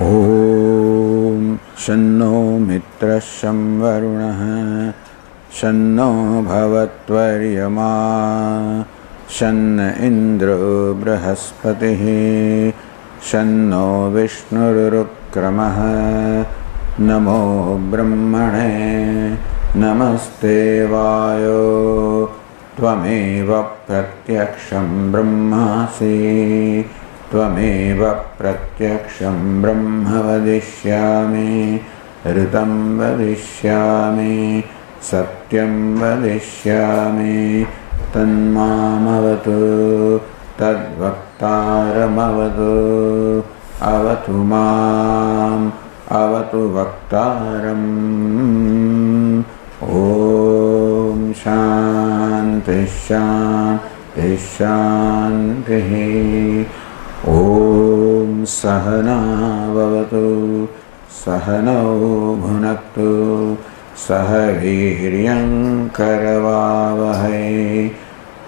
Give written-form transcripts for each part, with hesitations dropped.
Om Shanno Mitra Shamvarunah Shanno Bhavatvaryama Shanna Indra Brahaspatihi Shanno Vishnurukramah Namo Brahmane Namaste Vayo Tvameva Pratyaksham Brahmasi Tvameva Pratyaksham Brahma Vadishyami Ritam Vadishyami Satyam Vadishyami Tanmamavatu Tadvaktaramavatu Avatu Mam Avatu Vaktaram. Om Shanti Shanti Shanti. Om Sahana Vavatu Sahanau Bhunaktu Sahaviryam Karavavahai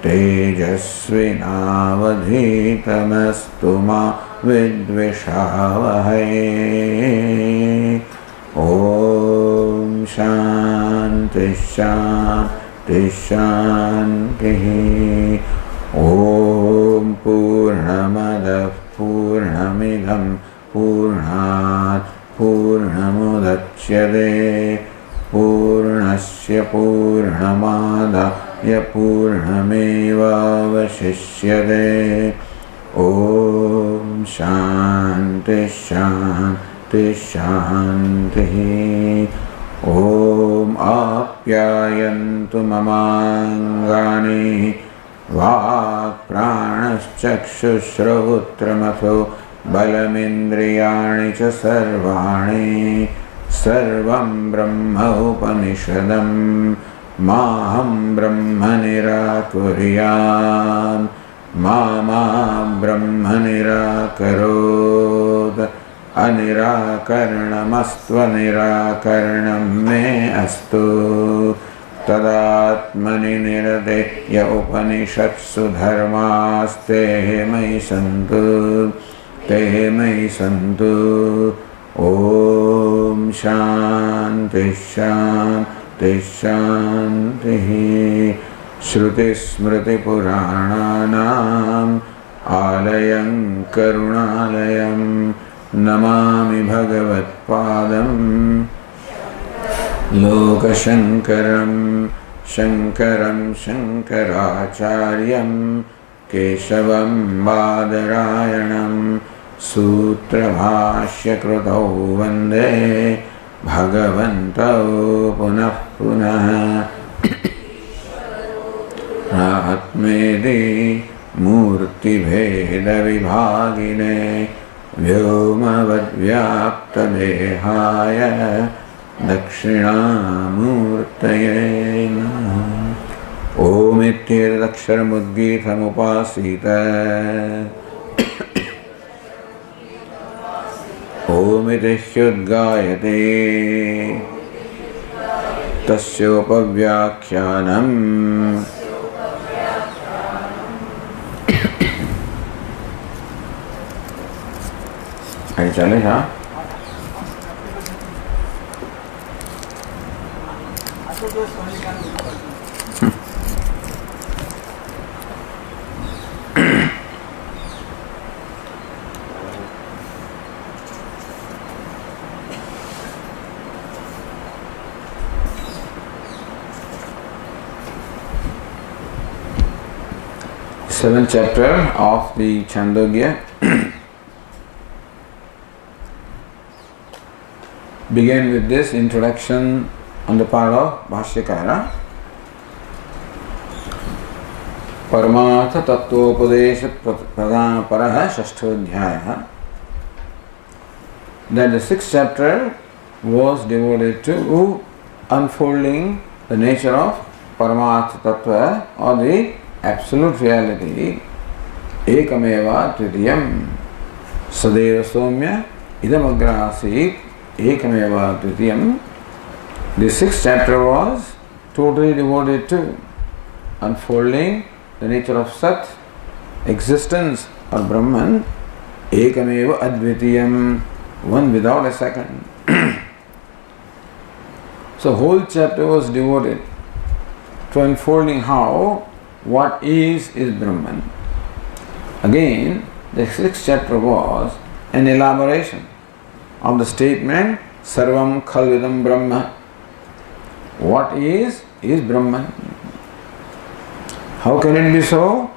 Tejasvinavadhitamastu ma vidvishavahai. Om Shanti Shanti Shanti. Om Purnamada Purnamidam Purnat Purnamudachyate Purnasya Purnamadaya Purnameva Vashishyate. Om Shanti Shanti Shanti. Om Apyayantu Mamangani Vak Pranaschakshushravutramatho Balamindriyani cha sarvani Sarvam Brahma Upanishadam Maham Brahma Nirakuriyam Mama Brahma Nirakarod Anirakarnamastva Nirakarnam me astu Tadatmani Niradekya Upanishatsu Dharmaste Mai Santu Te Mai Santu. Om Shanti Shanti Shanti. Shruti Smriti Purananam Alayam Karunalayam Namami Bhagavat Padam Lokashankaram Shankaram Shankaracharyam Keshavam Badarayanam Sutra Bhashya Krutau Vande Bhagavantau Punah Punah Atmedi Murti Bheda Vibhagine Vyomavad Vyapta Dehaya Dakshinamurtaye Namaha. Om Ityadaksharamudgitamupasita Om Itishyudgayate Tasyopavyakhyanam. Ahí chale, ¿ah? Seventh chapter of the Chhandogya began with this introduction on the part of Bhashyakara. Paramartha Tattvopadesha Pradhana Paraha Shashthodhyaya. That the sixth chapter was devoted to unfolding the nature of Paramartha Tattva or the absolute reality. Ekameva Tritiyam Sadeva Somya Idamagrasi Ekameva Tritiyam. The sixth chapter was totally devoted to unfolding the nature of Sat, existence or Brahman, Ekameva Advitiyam, one without a second. So whole chapter was devoted to unfolding how what is Brahman. Again, the sixth chapter was an elaboration of the statement Sarvam Khalvidam Brahma. What is Brahman. How can it be so?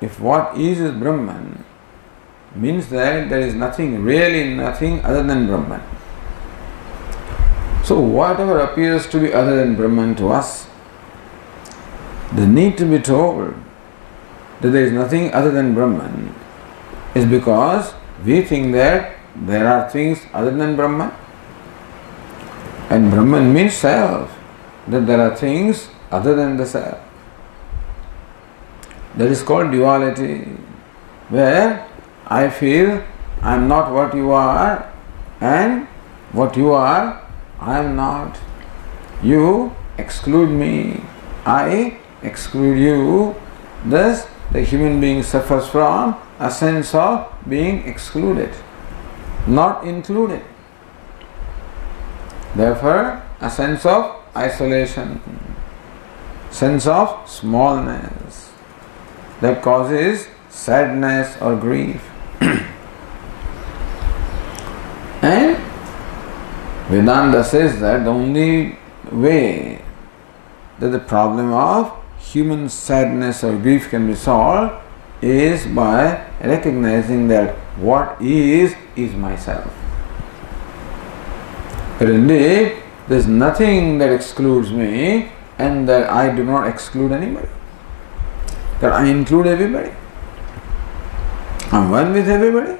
If what is Brahman means that there is nothing, really nothing other than Brahman. So whatever appears to be other than Brahman to us, the need to be told that there is nothing other than Brahman is because we think that there are things other than Brahman. And Brahman means self, that there are things other than the self. That is called duality, where I feel I am not what you are, and what you are, I am not. You exclude me, I exclude you. Thus, the human being suffers from a sense of being excluded, not included. Therefore, a sense of isolation, sense of smallness that causes sadness or grief. And Vedanta says that the only way that the problem of human sadness or grief can be solved is by recognizing that what is myself. But indeed, there is nothing that excludes me, and that I do not exclude anybody. That I include everybody. I am one with everybody.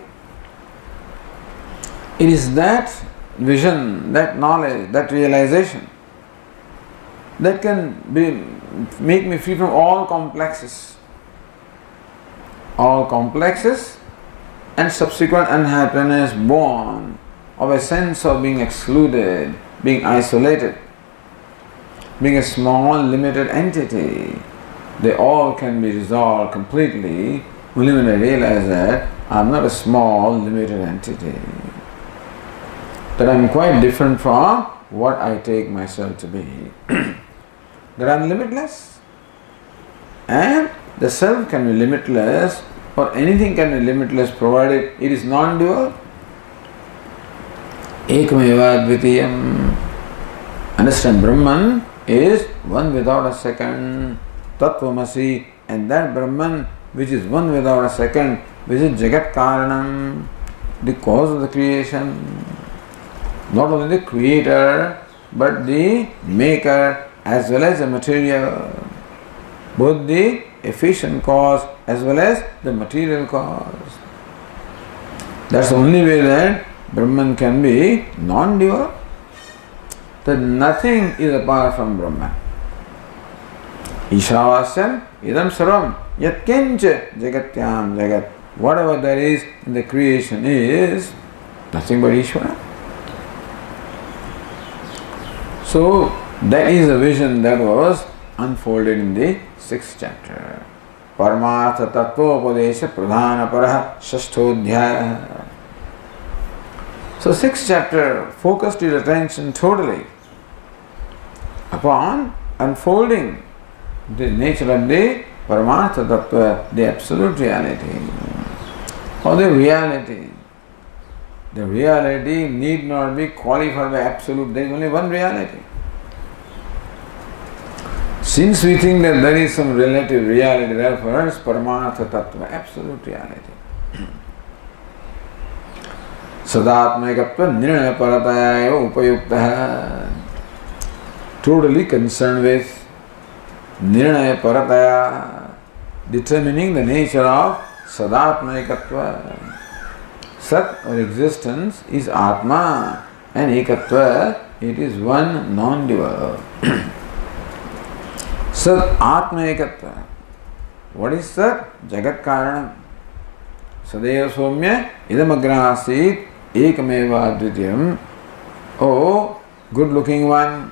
It is that vision, that knowledge, that realization that can make me free from all complexes. All complexes and subsequent unhappiness born of a sense of being excluded, being isolated, being a small limited entity. They all can be resolved completely only when I realize that I am not a small limited entity. That I am quite different from what I take myself to be. That I am limitless. And the self can be limitless, or anything can be limitless provided it is non-dual. Ekameva dvitiyam. Understand, Brahman is one without a second. Tattvamasi, and that Brahman which is one without a second, which is Jagat Karanam, the cause of the creation. Not only the creator, but the maker as well as the material. Both the efficient cause as well as the material cause. That's the only way that Brahman can be non-dual. That nothing is apart from Brahman. Ishavasyam idam sarvam yat kincha jagatyam jagat. Whatever there is in the creation is nothing but Ishvara. So that is the vision that was unfolded in the 6th chapter. Paramartha Tattvopadesha Pradhana Paraha Shashtodhyaya. So 6th chapter focused his attention totally upon unfolding the nature of the Paramartha Tattva, the absolute reality, or the reality. The reality need not be qualified by absolute. There is only one reality. Since we think that there is some relative reality, therefore it's Paramartha Tattva, absolute reality. Sadatmaikatva nirnaya parataya upayuktaha. Totally concerned with nirnaya parataya, determining the nature of sadatmaikatva. Sat or existence is Atma, and Ekatva, it is one non-dual. Sat Atma Ekatva. What is Sat? Jagat Karanam. Sadeva Somya Idamagrasit Ekameva Advitiyam. Oh, good looking one.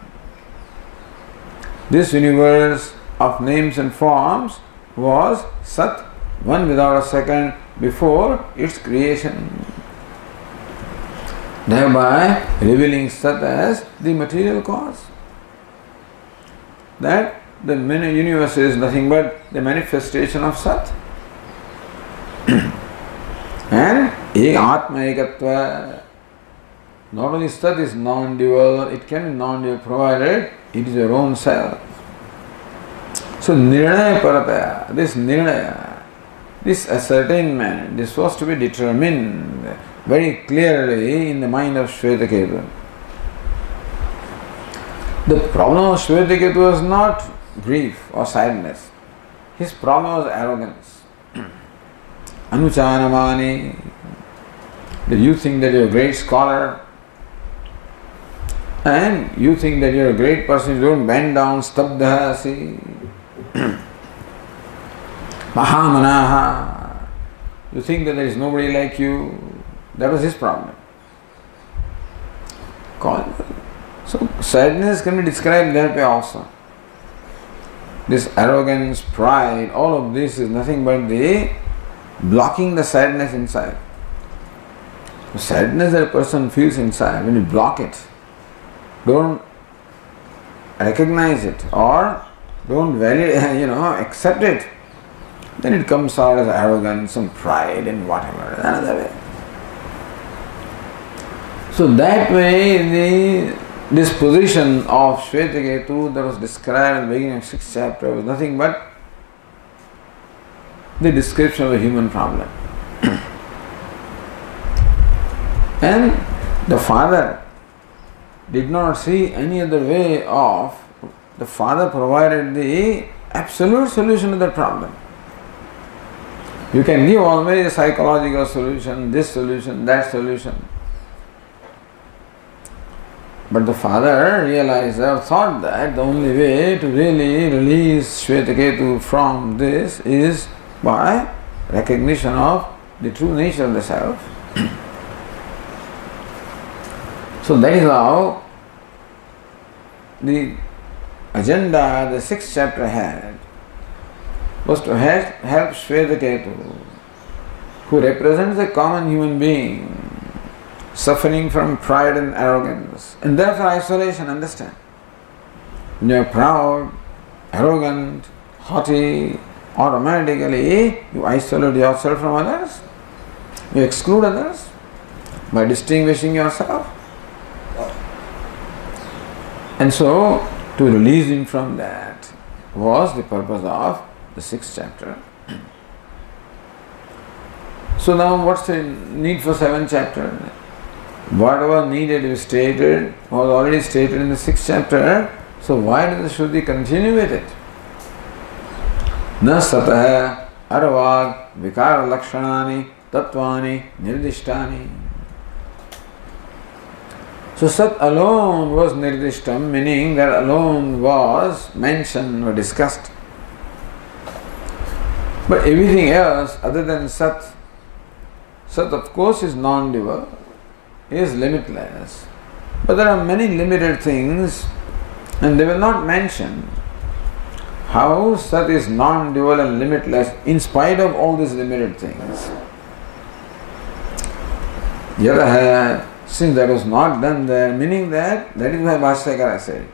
This universe of names and forms was Sat, one without a second, before its creation. thereby revealing Sat as the material cause. That the universe is nothing but the manifestation of Sat. And Atma Ekatva. Not only Sat is non-dual, it can be non-dual provided it is your own self. So Nirnaya Parataya, this Nirnaya, this ascertainment is supposed to be determined very clearly in the mind of Shvetaketu. The problem of Shvetaketu was not grief or sadness. His problem was arrogance. Anuchanamani, that you think that you're a great scholar and you think that you're a great person, you don't bend down, stabdhasi. Mahamanaha, you think that there is nobody like you. That was his problem. So sadness can be described that way also. This arrogance, pride, all of this is nothing but the blocking the sadness inside. The sadness that a person feels inside, when you block it, don't recognize it or don't validate, accept it, then it comes out as arrogance and pride and whatever, another way. So that way this position of Shvetaketu that was described in the beginning of 6th chapter was nothing but the description of a human problem. And the father did not see any other way of, the father provided the absolute solution to that problem. You can give always a psychological solution, this solution, that solution. But the father realized or thought that the only way to really release Shvetaketu from this is by recognition of the true nature of the self. So that is how the agenda the 6th chapter had was to help Shvetaketu, who represents a common human being suffering from pride and arrogance, and therefore isolation, understand. When you are proud, arrogant, haughty, automatically you isolate yourself from others, you exclude others by distinguishing yourself. And so, to release him from that was the purpose of the 6th chapter. So now what's the need for 7th chapter? Whatever needed to be stated was already stated in the 6th chapter, so why does the Shruti continue with it? Na satah arvag vikara lakshanani tattvani nirdishtani. So Sat alone was nirdishtam, meaning that alone was mentioned or discussed. But everything else other than Sat of course is non-dual, is limitless. But there are many limited things and they will not mention how Sat is non-dual and limitless in spite of all these limited things. Yadaha, since that was not done there, meaning that is why Bhashyakara said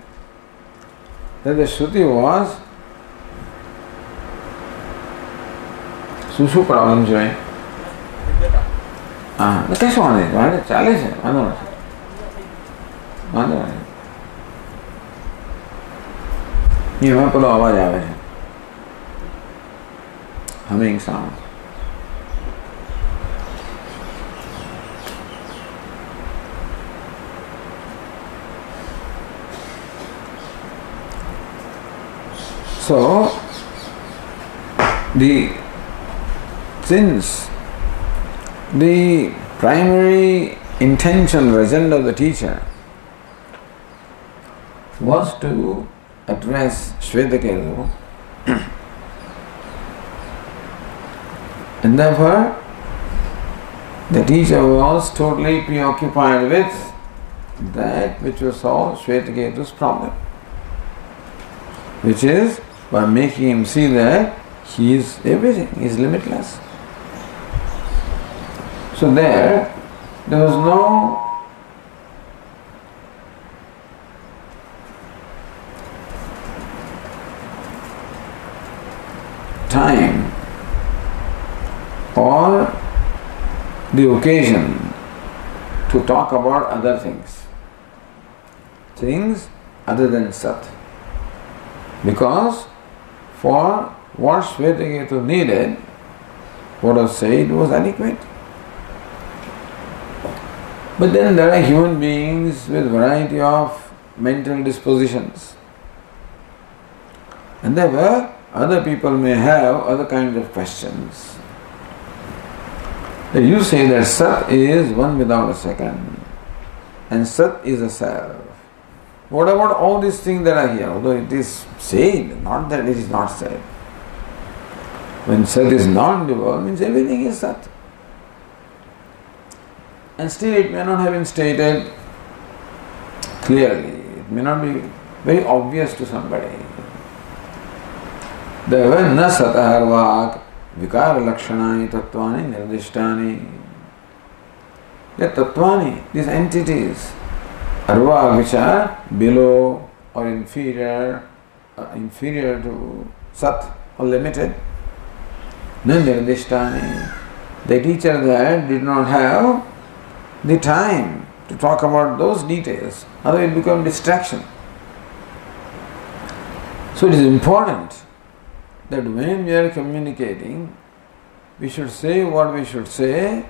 that the Shruti was શું problem છે? હા કશું વાંધો નહીં, ચાલે છે, વાંધો નથી, વાંધો નહીં. એમાં પેલો અવાજ આવે છે, humming sound. So, since the primary intention or agenda of the teacher was to address Shvetaketu, and therefore the teacher was totally preoccupied with that which will solve Shvetaketu's problem, which is by making him see that he is everything, he is limitless. So there was no the occasion to talk about other things. Things other than Sat. Because for what Shvetaketu needed, what was said was adequate. But then there are human beings with variety of mental dispositions. And therefore, other people may have other kinds of questions. That you say that Sat is one without a second, and Sat is a self. What about all these things that are here? Although it is said, not that it is not said. When Sat is non-dual, means everything is Sat. And still it may not have been stated clearly. It may not be very obvious to somebody. There were na sataharvak vikara lakshanani tattvani nirdishtani. The tattvani, these entities, arvak which are below or inferior to Sat or limited, na nirdishtani. The teacher there did not have the time to talk about those details, otherwise it becomes distraction. So it is important that when we are communicating, we should say what we should say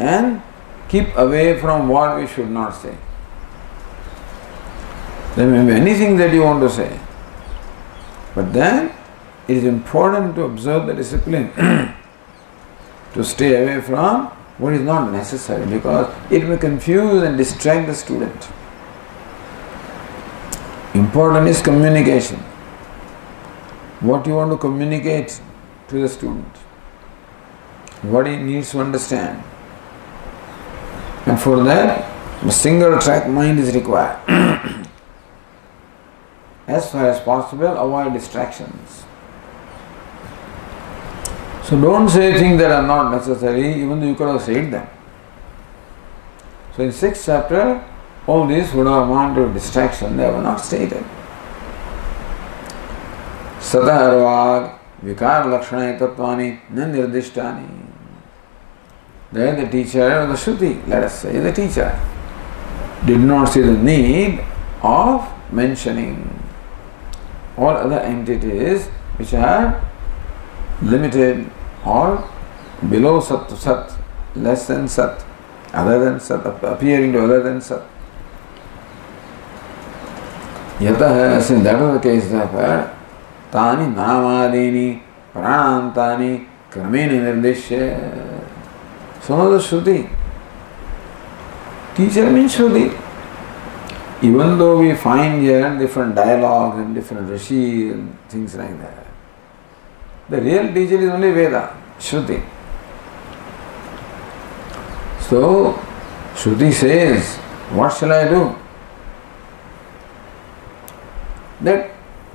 and keep away from what we should not say. There may be anything that you want to say, but then it is important to observe the discipline to stay away from what is not necessary, because it may confuse and distract the student. Important is communication. What you want to communicate to the student, what he needs to understand. And for that, a single track mind is required. As far as possible, avoid distractions. So don't say things that are not necessary, even though you could have said them. So in 6th chapter, all this would have amounted to distraction, they were not stated. Sataharvag vikar lakshana tattvani na nirdishtani. There the teacher, the Shruti, let us say the teacher, did not see the need of mentioning all other entities which are limited or below Sat to Sat, less than Sat, other than Sat, appearing to other than Sat. Yataha, since that was the case, therefore, Tani namadini pranantani kramena nirdishya. So now the Shruti. Teacher means Shruti. Even though we find here different dialogues and different rishis and things like that, the real teacher is only Veda, Shruti. So, Shruti says, what shall I do? That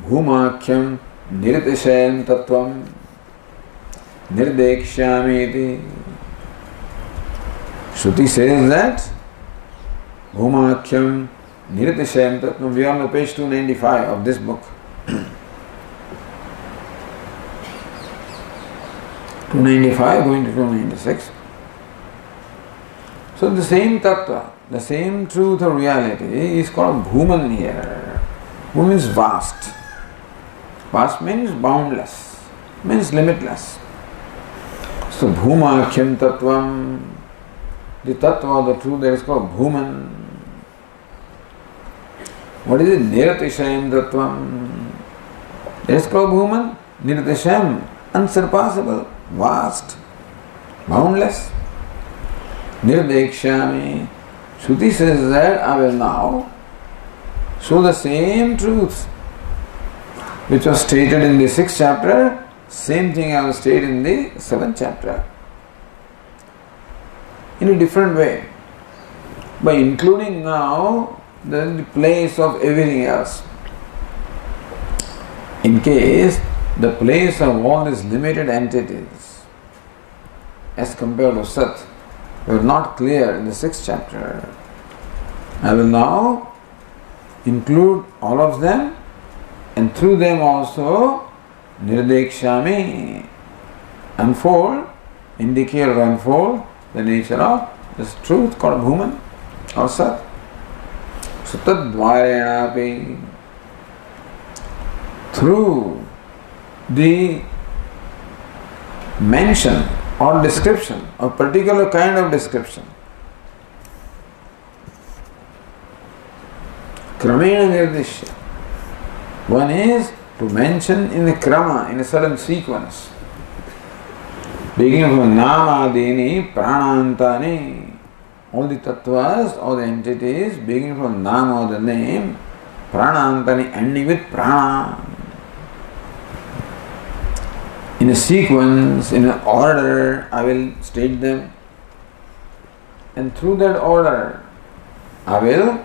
bhumakhyam nirtishayan tattvam nirdekshyamiti. Shruti says that bhumakhyam nirtishayan tattvam. We are on page 295 of this book. 295 going to 296. So the same tattva, the same truth or reality is called bhuman here. Bhuman means vast. Vast means boundless, means limitless. So bhumakhyam tattvam, the tattva, the truth that is called bhuman. What is it? Niratishayam tattvam. That is called bhuman. Niratishayam, unsurpassable, vast, boundless. Nirdekshami. Shruti says that I will now show the same truth which was stated in the 6th chapter, same thing I will state in the 7th chapter. In a different way. By including now the place of everything else. In case the place of all these limited entities as compared to Sat were not clear in the 6th chapter, I will now include all of them and through them also nirdekshami, unfold, indicate or unfold the nature of this truth called Bhuman or Sat. So Tadvarenapi, through the mention or description of particular kind of description, Kramena Nirdishya. One is to mention in a krama, in a certain sequence, beginning from Namadini, Pranantani, all the tattvas, all the entities, beginning from Nama or the name, Pranantani, ending with Prana. In a sequence, in an order, I will state them. And through that order, I will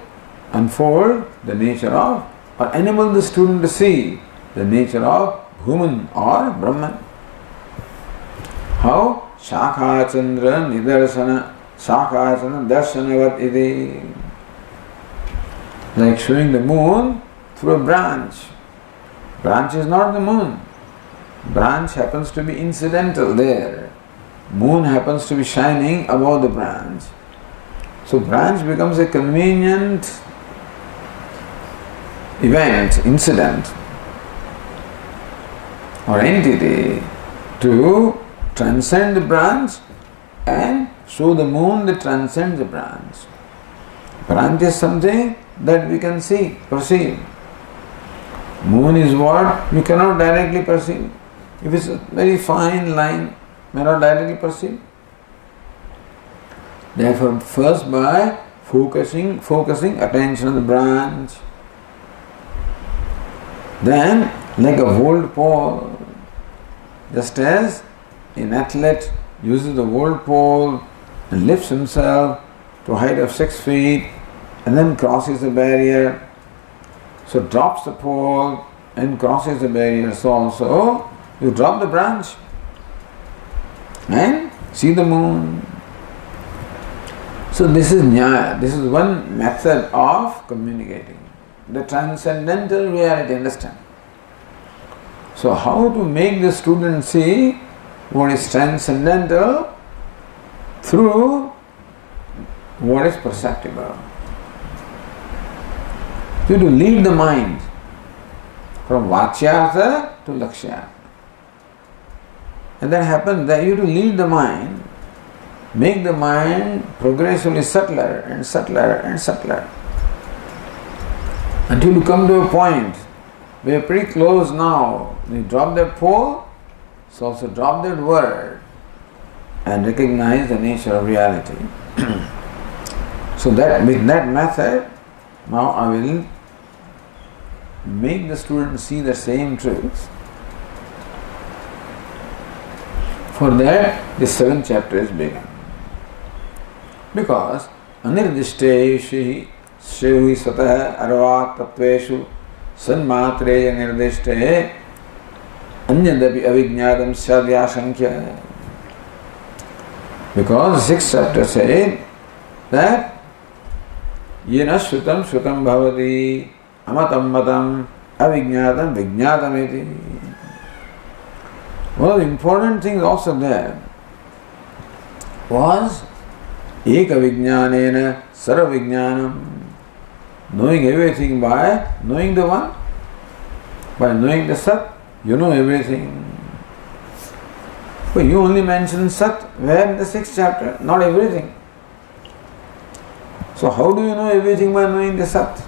unfold the nature of, or enable the student to see the nature of Bhuman or Brahman. How? Shakha Chandra Nidarsana, Shakha Chandra Darshanavat iti. Like showing the moon through a branch. Branch is not the moon. Branch happens to be incidental there. Moon happens to be shining above the branch. So branch becomes a convenient event, incident or entity to transcend the branch and show the moon that transcends the branch. Branch is something that we can see, perceive. Moon is what we cannot directly perceive. If it's a very fine line, may not directly perceive. Therefore, first by focusing attention on the branch, then like a volt pole, just as an athlete uses the volt pole and lifts himself to a height of 6 feet and then crosses the barrier, so drops the pole and crosses the barrier, so also you drop the branch and see the moon. So this is Nyaya, this is one method of communicating the transcendental reality, understand? So how to make the student see what is transcendental through what is perceptible. You have to lead the mind from Vachyartha to Lakshya. And that happens that you have to lead the mind, make the mind progressively subtler and subtler and subtler, until you come to a point where you're pretty close now. You drop that pole, so also drop that word and recognize the nature of reality. So that with that method, now I will make the student see the same truth. For that, the 7th chapter is begun. Because anirdishteshu Shivi Satah Arvat Tattveshu Sanmatreya Nirdishte Anyadapi Avijñādam Sadhya Sankhya. Because the 6th chapter said that Yena Shrutam Shrutam Bhavati Amatam Matam Avijñādam Vijñādam iti. One of the important things also there was Eka Vijñānena Sarva Vijñānam, knowing everything by knowing the one, by knowing the Sat, you know everything. But you only mention Sat, where in the 6th chapter, not everything. So how do you know everything by knowing the Sat?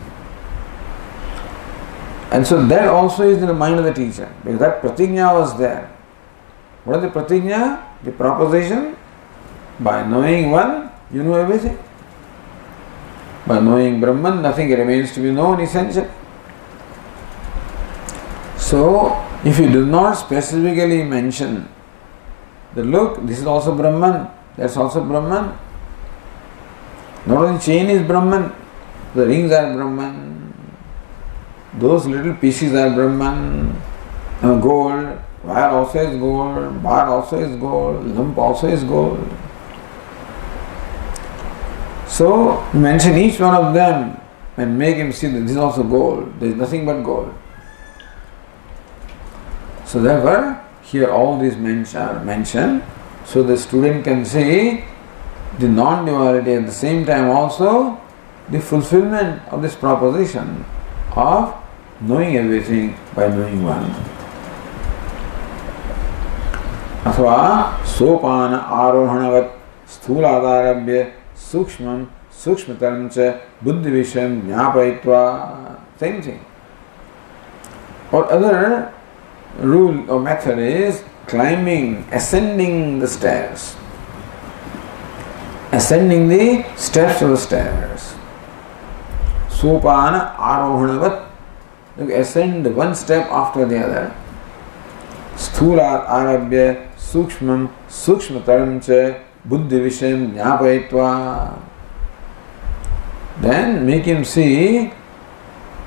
And so that also is in the mind of the teacher, because that pratigna was there. What is the pratigna? The proposition, by knowing one, you know everything. By knowing Brahman, nothing remains to be known essentially. So, if you do not specifically mention that look, this is also Brahman, that's also Brahman. Not only chain is Brahman, the rings are Brahman, those little pieces are Brahman, gold, wire also is gold, bar also is gold, lump also is gold. So, mention each one of them and make him see that this is also gold. There is nothing but gold. So therefore, here all these are mentioned so the student can see the non-duality, at the same time also the fulfillment of this proposition of knowing everything by knowing one. अथवा सोपान आरोहणवत् स्थूलादारभ्य सूक्ष्मं सूक्ष्मतरं च बुद्धि विषयं ज्ञापयित्वा. Same thing. Or other rule or method is climbing, ascending the stairs. Ascending the steps of the stairs. Sopana arohanavat. You ascend one step after the other. Sthula arabhya sukshmam sukshmataram cha buddhi vishayam jnapayitva. Then make him see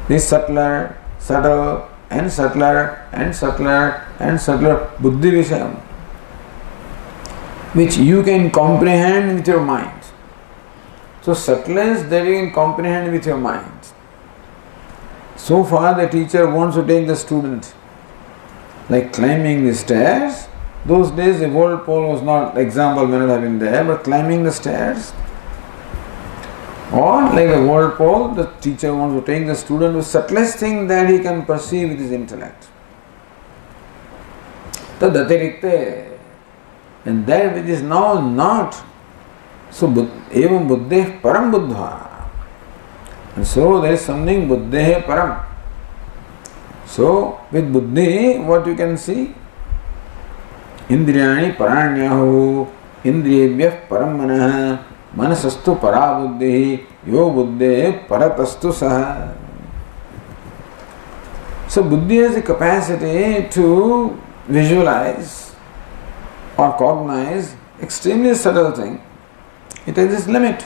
the subtle and subtler and subtler and subtler buddhi vishayam, which you can comprehend with your mind. So subtlest that you can comprehend with your mind. So far the teacher wants to take the student, like climbing the stairs. Those days the world pole was not, example may not have been there, but climbing the stairs. Or like the world pole, the teacher wants to take the student to the subtlest thing that he can perceive with his intellect. Tadatirikte. And that which is now not. So evam buddhe param buddha. And so there is something buddhe param. So with buddhi, what you can see? Indriyani paranyahu indriyebhyah param manah manasastu parabuddhi yo buddhe paratastu saha. So buddhi has the capacity to visualize or cognize extremely subtle thing. It has this limit.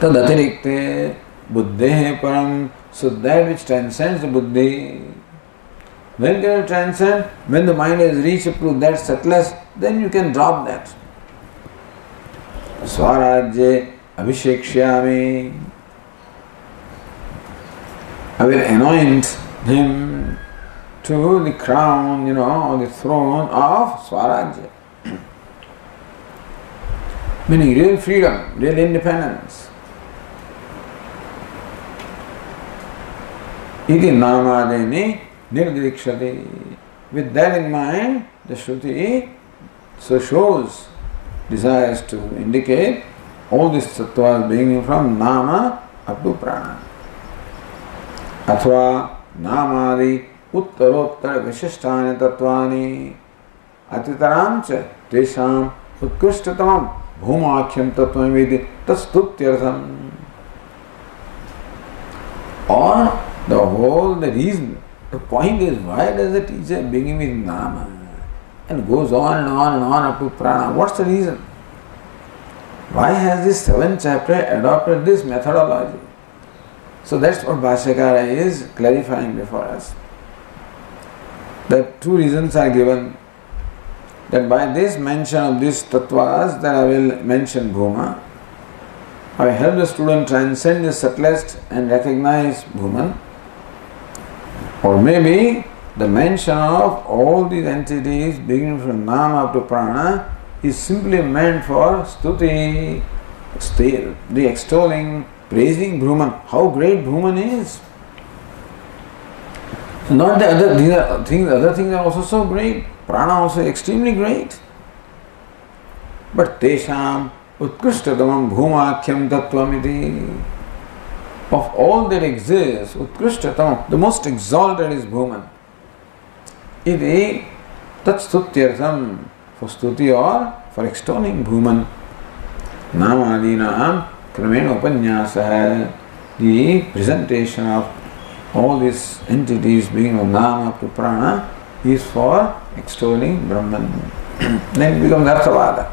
Tadatirikte buddhe param. So that which transcends the buddhi. When can you transcend? When the mind has reached up to that subtlest, then you can drop that. Swarajye abhishekshyami. I will anoint him to the crown, or the throne of Swarajya. Meaning real freedom, real independence. Iti namadeni nirdirikshati. With that in mind, the Shruti so shows, desires to indicate all these tattvas beginning from nama up to prana. Athva namadi uttarottara vishishtani tattvani atitaram cha tesham utkrishtatamam bhumakhyam tattvam vidi tastutyartham. Or the reason, the point is, why does the teacher begin with nama and goes on and on and on up to prana? What's the reason? Why has this 7th chapter adopted this methodology? So that's what Bhashyakara is clarifying before us. The two reasons are given. That by this mention of these tattvas, that I will mention Bhuma, I will help the student transcend the subtlest and recognize Bhuman. Or maybe the mention of all these entities beginning from nama up to prana is simply meant for stuti, the extolling, praising Bhuman, how great Bhuman is. Not the other things, other things are also so great, prana also extremely great. But tesham utkrishtatamam bhumakhyam tattvamiti. Of all that exists, utkrishtatamam, the most exalted is Bhuman. Iti tatstutyartham, for stuti or for extolling Bhuman. Namadinam kramena upanyasa, the presentation of all these entities being of nama up to prana is for extolling Brahman. Then it becomes Arthavada.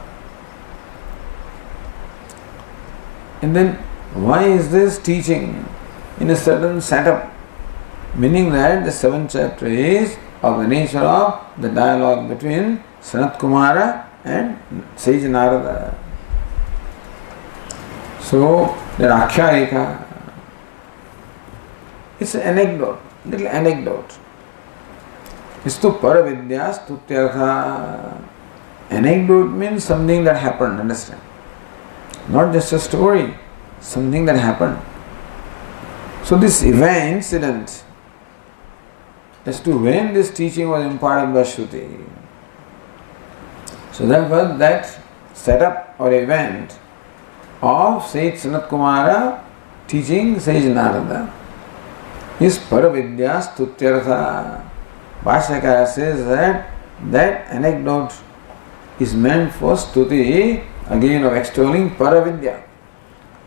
And then why is this teaching in a certain setup? Meaning that the 7th chapter is of the nature of the dialogue between Sanat Kumara and Sage Narada. So, the Akhyayika, it's an anecdote, little anecdote. Istu Paravidya Stutyartha. Anecdote means something that happened, understand? not just a story, something that happened. So this incident as to when this teaching was imparted by Shruti. So that was that setup or event of Sage Sanat Kumara teaching Sage Narada is Paravidya Stutyartha. Bhashyakara says that anecdote is meant for stuti, again of extolling Paravidya.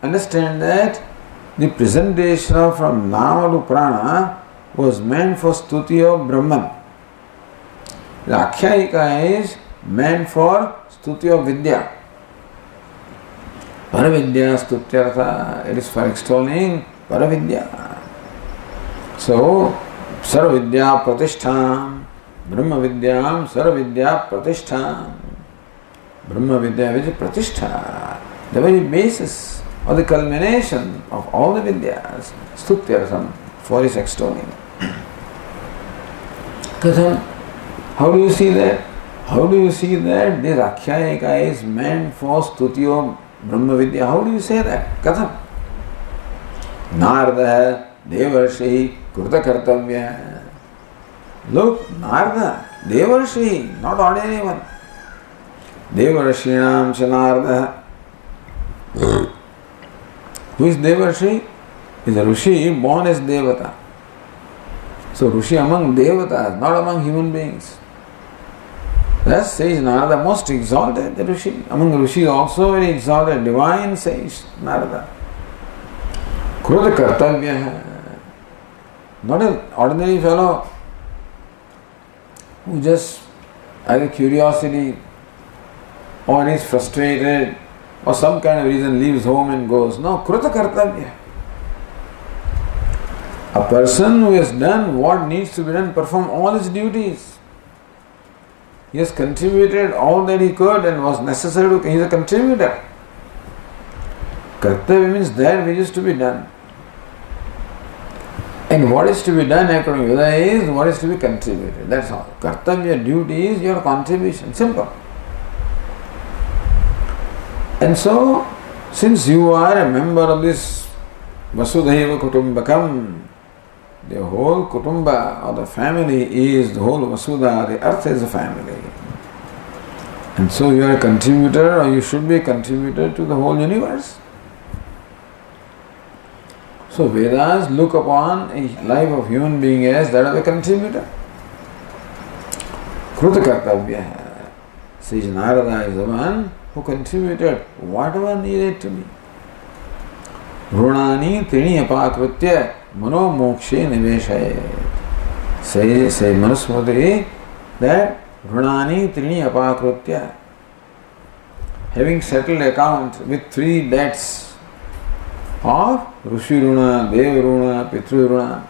Understand that the presentation from Nama to Prana was meant for stuti of Brahman. The Akhyayika is meant for stuti of Vidya. Paravidya Stutyartha, it is for extolling Paravidya. So, Sarvavidya Pratishtham, Brahma Vidyam Sarvavidya Pratishtham. Brahma Vidya which is Pratishtha, the very basis or the culmination of all the Vidyas, Stutyartham, for his extolling. Katham, how do you see that? How do you see that this Akhyayika is meant for stuti of Brahma Vidya? How do you say that? Katham? Narada Devarshi Kruta Kartavya. Look, Narada, Devarshi, not ordinary one. Devarshinam Chanarada. Who is Devarshi? Is a Rishi born as Devata. So Rishi among Devatas, not among human beings. Thus says Narada, most exalted the Rishi. Among Rishis also very exalted, divine sage Narada. Kruta Kartavya. Not an ordinary fellow who just out of curiosity or is frustrated or some kind of reason leaves home and goes. No, Kruta Kartavya. A person who has done what needs to be done, perform all his duties. He has contributed all that he could and was necessary to, he is a contributor. Kartavya means that which is to be done. And what is to be done according to Veda is what is to be contributed. That's all. Kartavya, duty is your contribution. Simple. And so, since you are a member of this Vasudhaiva Kutumbakam, the whole Kutumba or the family is the whole Vasudha, the earth is a family. And so you are a contributor or you should be a contributor to the whole universe. So Vedas look upon a life of human being as that of a contributor. Kruta Kartavya. Sage Narada is the one who contributed whatever needed to be. Runani trini apakritya mano mokshe niveshayet. Say Manusmriti that Runani trini apakritya, having settled account with 3 debts of Rishi Runa, Dev Runa, Pitru Runa.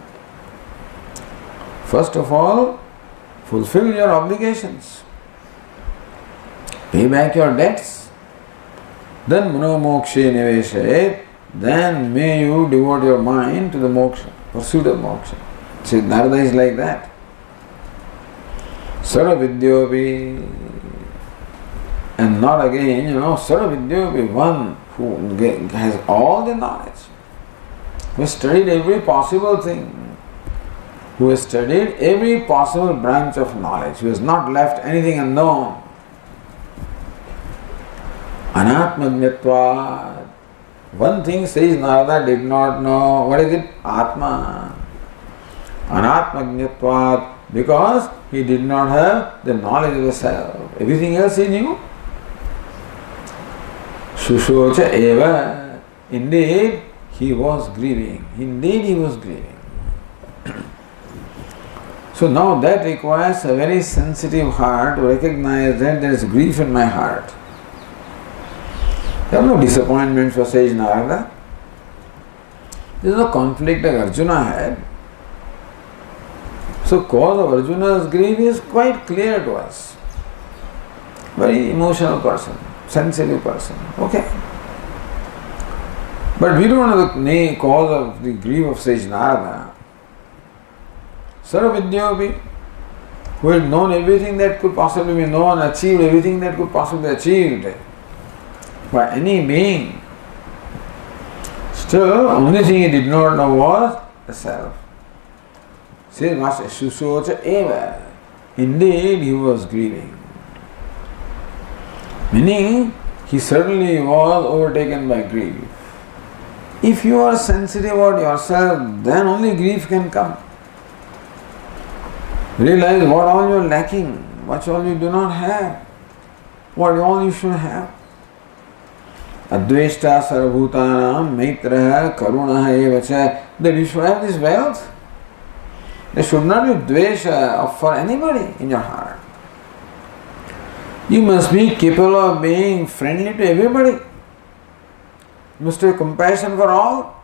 First of all, fulfill your obligations. Pay back your debts. Then Mano Mokshe Niveshayet. Then may you devote your mind to the moksha, pursuit of moksha. See, Narada is like that. Saravidyopi. And not again, Saravidyopi, one who has all the knowledge, who has studied every possible thing, who has studied every possible branch of knowledge, who has not left anything unknown. Anatmajnatva. One thing says Narada did not know. What is it? Atma. Anatmajnatva, because he did not have the knowledge of the self. Everything else he knew. Shushocha eva. Indeed, he was grieving. Indeed, he was grieving. So now that requires a very sensitive heart to recognize that there is grief in my heart. There are no disappointments for Sage Narada. There is no conflict that Arjuna had. So cause of Arjuna's grief is quite clear to us. Very emotional person, sensitive person. Okay. But we don't know the cause of the grief of Sage Narada. Saravidyopi, who had known everything that could possibly be known, achieved everything that could possibly be achieved by any being, Still, only thing he did not know was the self. Says Master Shusocha Eva. Indeed, he was grieving. Meaning, he certainly was overtaken by grief. If you are sensitive about yourself, then only grief can come. Realize what all you are lacking, what all you do not have, what all you should have. Adveshta sarvabhutanam maitraha karunah evacha. That you should have this wealth. There should not be dvesha for anybody in your heart. You must be capable of being friendly to everybody. You must have compassion for all.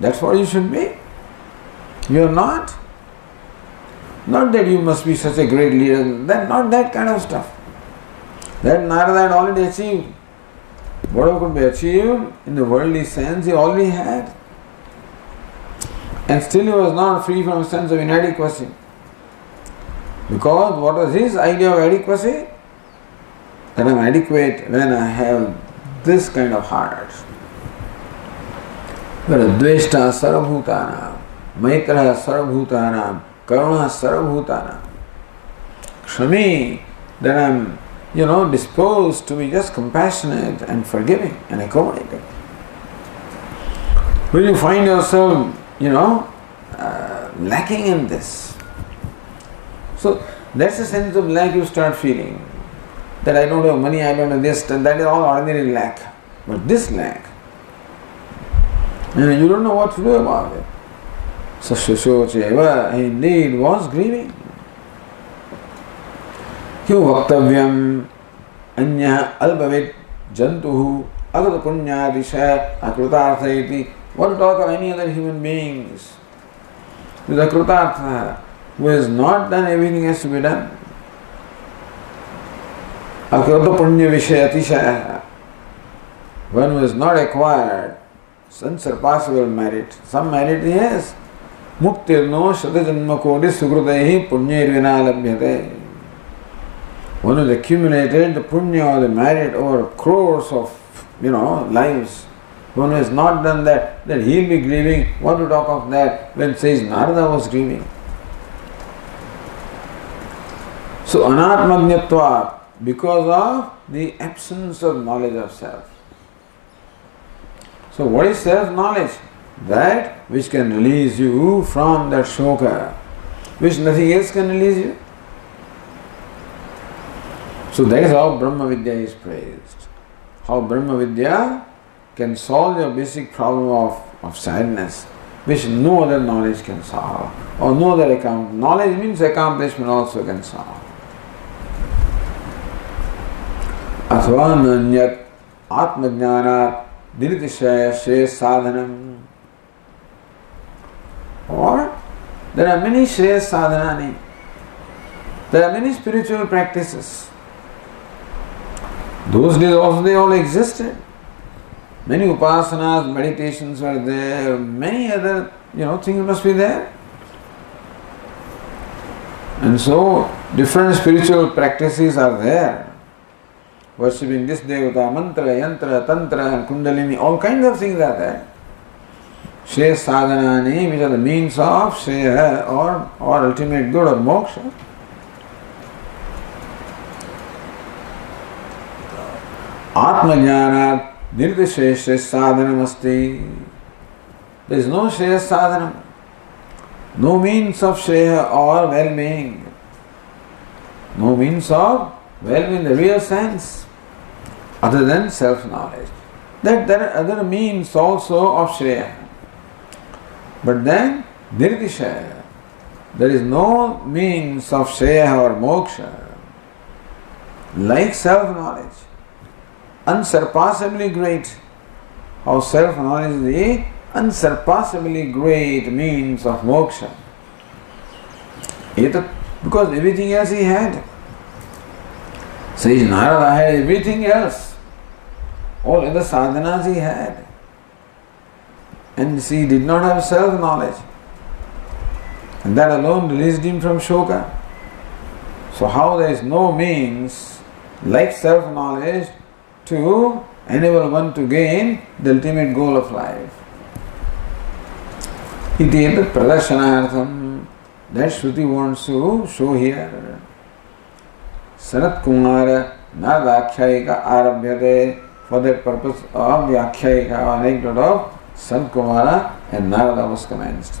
That's what you should be. You are not. Not that you must be such a great leader. Not that kind of stuff. That Narada had already achieved. Whatever could be achieved in the worldly sense, he already had. And still he was not free from a sense of inadequacy. Because what was his idea of adequacy? That I am adequate when I have this kind of heart. Dveshta sarvabhutanam, maitraha sarvabhutanam, karuna sarvabhutanam. Shami, that I am, disposed to be just compassionate and forgiving and accommodating. When you find yourself, lacking in this, so that's the sense of lack you start feeling. That I don't have money, I don't have this, and that is all ordinary lack. But this lack, you don't know what to do about it. So Shushocheva indeed was grieving. Kyu vaktavyam anya albavit jantuhu agata punya disha akrutartha iti. What to talk of any other human beings with akrutartha, who has not done everything has to be done. Akrata punya vishaya atishaya. One who has not acquired unsurpassable merit. Some merit he has. Muktirno shatajanma kodis sukrutehi punyirvina labhyate. One who has accumulated the punya or the merit over crores of, lives. One who has not done that, then he will be grieving. What to talk of that when says Narada was grieving? So anatmajnatva, because of the absence of knowledge of self. So what is self-knowledge? That which can release you from that shoka, which nothing else can release you. So that is how Brahma Vidya is praised. How Brahma Vidya can solve your basic problem of sadness, which no other knowledge can solve, or no other account. Knowledge means accomplishment also can solve. Athva nanyat atmajnanat diritishaya shreya sadhanam. Or there are many shreya sadhanani. There are many spiritual practices. Those days also they all existed. Many upasanas, meditations were there, many other, things must be there. And so, different spiritual practices are there. Worshipping this devata, mantra, yantra, tantra, and kundalini, all kinds of things are there. Shreya sadhanani, which are the means of shreya or ultimate good or moksha. Atmajnanat Nirdishesha sadhanam asti. There is no shreya sadhanam, no means of shreya or well-being, no means of well-being in the real sense, other than self-knowledge. That there are other means also of shreya. But then, nirdishaya, there is no means of shreya or moksha like self-knowledge. Unsurpassably great. How self-knowledge is the unsurpassably great means of moksha. Because everything else he had. Says Narada had everything else. All other sadhanas he had. And he did not have self-knowledge. And that alone released him from shoka. So how there is no means like self-knowledge to enable one to gain the ultimate goal of life. Iti etat pradarshanaartham. That Shruti wants to show here. Sanat Kumara Naradaakhyayika Arabhyate. For that purpose of the Akhyayika, anecdote of Sanat Kumara and Narada was commenced.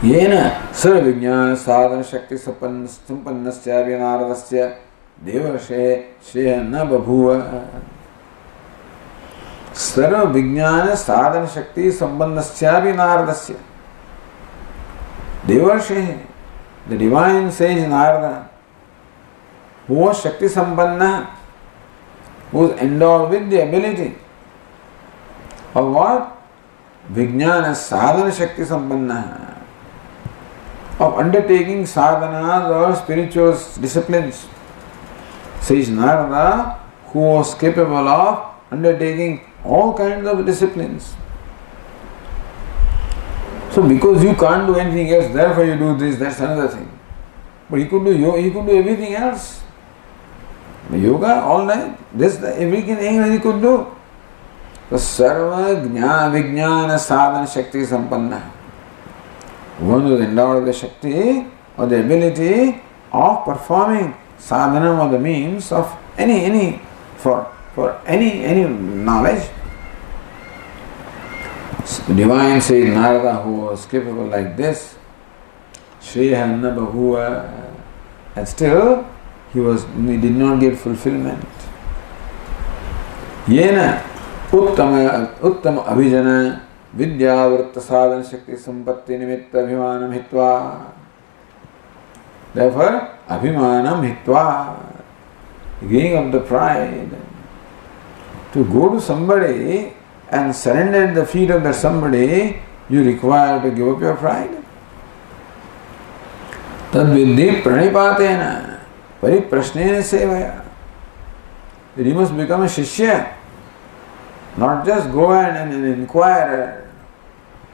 Yena Sarvijnana Sadhana Shakti Sampannasya Naradasya Devarshe Shreya na Babhuva. Sarvijnana Sadhana Shakti Sampannasya Naradasya Devarshe, the divine sage Narada, who was Shakti Sampanna, who was endowed with the ability of what? Vijnana Sadhana Shakti Sampanna, of undertaking sadhanas or spiritual disciplines. Sage Narada, who was capable of undertaking all kinds of disciplines. So because you can't do anything else, therefore you do this, that's another thing. But he could do everything else. Yoga all night, everything he could do. So Sarva Jnana Vijnana Sadhana Shakti Sampanna. One who is endowed with the Shakti or the ability of performing sadhana or the means of any knowledge. The divine sage Narada, who was capable like this, Shreya na Bahuva, and still he did not get fulfillment. Yena Uttama Abhijana Vidya Vritta Sadhana Shakti Sampatti Nimitta Abhimanam Hitva. Therefore, Abhimanam Hitva, giving up the pride, to go to somebody and surrender at the feet of that somebody, you require to give up your pride. Tad viddhi pranipatena pariprashnena sevaya. You must become a shishya, not just go and an inquirer.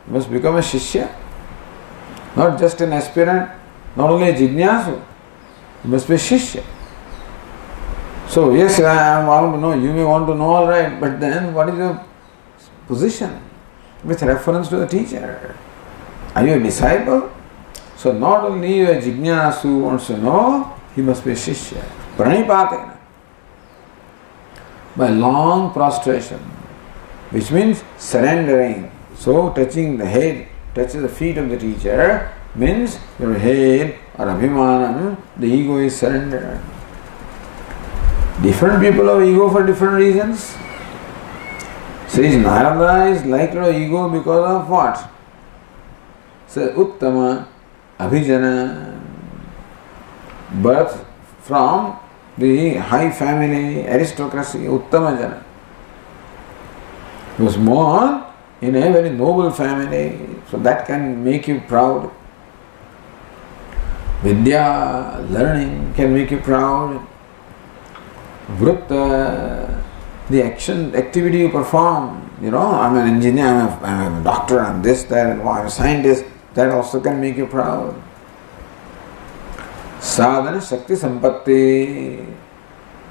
You must become a shishya, not just an aspirant, not only a jignasu. You must be a shishya. So yes, I want to know, you may want to know, all right, but then what is your position with reference to the teacher? Are you a disciple? So not only a jignasu who wants to know, he must be a shishya. Pranipatena. By long prostration, which means surrendering. So touching the head, touches the feet of the teacher, means your head or abhimanam, the ego is surrendered. Different people have ego for different reasons. Says Narada is likely to have ego because of what? Says Uttama Abhijana, birth from the high family, aristocracy, Uttama Jana. He was born in a very noble family, so that can make you proud. Vidya, learning, can make you proud. Vritta, the activity you perform, I'm an engineer, I'm a doctor, I'm this, that, I'm a scientist, that also can make you proud. Sadhana, Shakti, Sampatti,